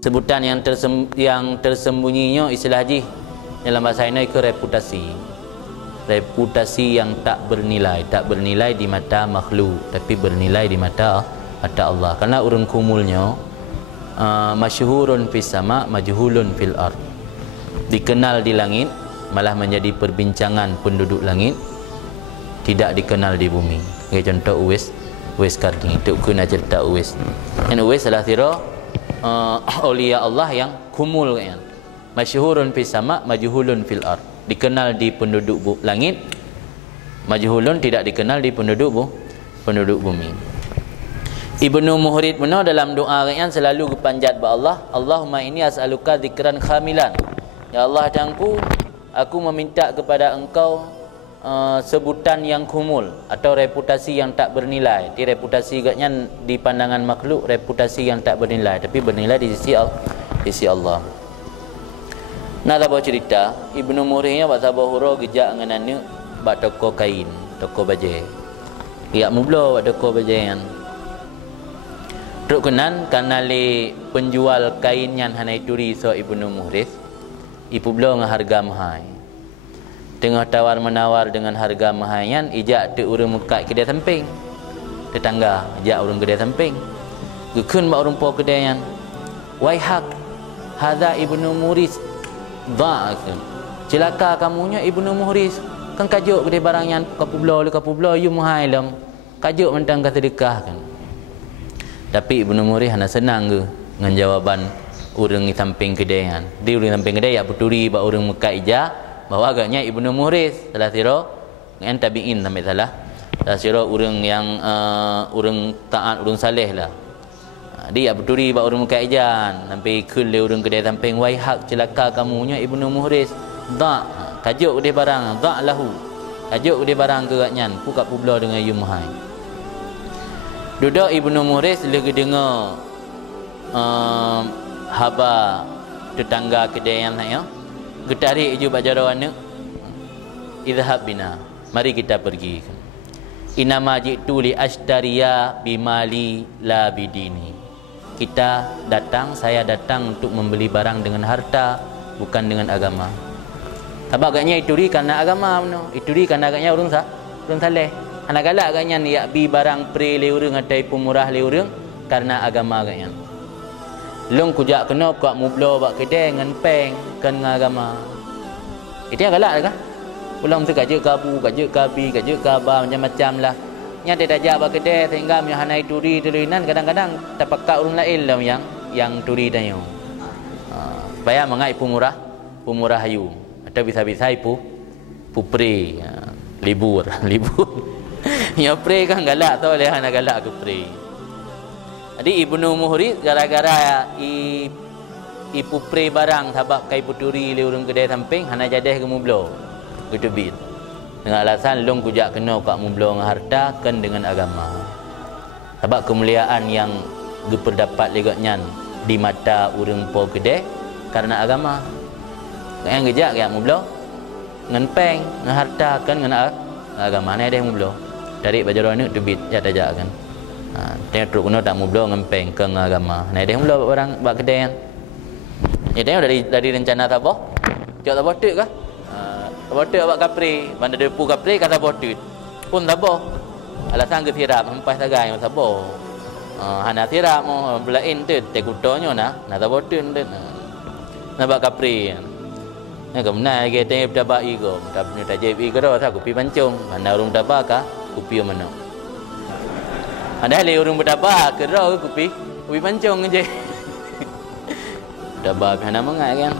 Sebutan yang tersembunyinya istilah haji dalam bahasa ini ke reputasi. Reputasi yang tak bernilai di mata makhluk, tapi bernilai di mata Allah. Karena urang kumulnya masyhurun fis sama, majhulun fil ard. Dikenal di langit, malah menjadi perbincangan penduduk langit, tidak dikenal di bumi. Kayak contoh Uwais Qarni, itu kena cerita Uwais. Dan Uwais salah tira aulia Allah yang kumul kan. Masyhurun fis sama, majhulun fil ard. Dikenal di penduduk langit, majhulun tidak dikenal di penduduk bumi. Ibnu Muhrid mana dalam doa kan selalu kepanjat ba Allah, Allahumma inni as'aluka dzikran khamilan. Ya Allah, aku meminta kepada engkau sebutan yang kumul atau reputasi yang tak bernilai. Di reputasi agaknya di pandangan makhluk reputasi yang tak bernilai, tapi bernilai di sisi Allah. Nak tahu cerita Ibnu Muhridnya buat sabar hura gejak nganannya buat toko kain, toko baju. Ya mublo buat toko bajian. Truk kenan karena le penjual kain yang hanai turi so Ibnu Muhrid. Ibu beliau dengan harga mahal. Tengah tawar menawar dengan harga mahalnya, ijak tu urang mekat kedai samping. Tetangga ijak urang kedai samping. Gekun mak urang po kedaian. Waihak, hadza Ibnu Muhrid. Ba'ak. Celaka kamunya Ibnu Muhrid. Kan kajuk kedai barang yang kapu beliau you mahal lam. Kajuk mentang kata sedekah kan. Tapi Ibnu Muhrid hana senang ke dengan jawaban urang di samping kedaian. Di urang samping kedai ya peturi ba urang mekat ijak bahawa agaknya Ibnu Muhrid salah tira dengan tabi'in sampai salah. Salah tira urang yang urang taat, urang saleh lah. Dia peturi ba urang mekat ijan sampai keul le urang kedai samping, wai hak celaka kamunya Ibnu Muhrid. Da kajuk kedai barang, da lahu. Kajuk kedai barang ke agaknya ku kat publa dengan you mahal. Duduk Ibnu Muhrid lagi dengar haba tetangga kedai yang saya getarik je bajarawan ni, idhab bina, mari kita pergi. Inama jitu li ashtariya bimali la bidini. Saya datang untuk membeli barang dengan harta, bukan dengan agama. Sebab agaknya ituri karena agama no. Ituri karena agaknya urang saleh. Anak galak agaknya ni yak bi barang pre le urang ataupun murah le urang karena agama agaknya. Long kujak kena kat mublo bak kedai dengan peng kan dengan agama. Itu yang galak kan? Ulang tu kaje kabu, kaje kabi, kaje kaba macam-macam lah. Nya dia dajak bak kedai sehingga yang hanai turi turinan kadang-kadang tapakat urang lain lah yang turi dan yo. Bayar mengai pemurah hayu atau bisa-bisa pu pre libur. Ya pre kan galak tau leh anak galak ke pre. Jadi Ibnu Muhrid gara-gara ipu pre barang sebab kai puturi le urang kedai samping hana jadeh ke mublo. Gitu bit. Dengan alasan long kujak kena kat mublo dengan harta kan dengan agama. Sebab kemuliaan yang diperdapat legaknya di mata urang po kedai karena agama. Yang gejak kat mublo ngan peng, ngan harta kan dengan agama ni deh mublo. Dari bajaran ni tu bit ya tajak kan. Tengok truk kena tak mublo ngempeng ke agama. Nah dia mula barang bak kedai kan. Ya tengok dari rencana tabah. Cak tabah tu kah? Tabah tu bak kapri, bandar depu kapri kata tabah tu. Pun tabah. Alasan ke tirap hempas tagai tabah. Hana tirap mo belain tu tekutonyo nah tabah tu tu. Nah bak kapri. Nah kemana ke tengok tabah ego. Tapi tajib ego dah tak kopi pancung. Mana urung tabah kah? Kopi mana? Ada le urang berdabar ke rau kopi pancung je. Dabar hana mengai kan.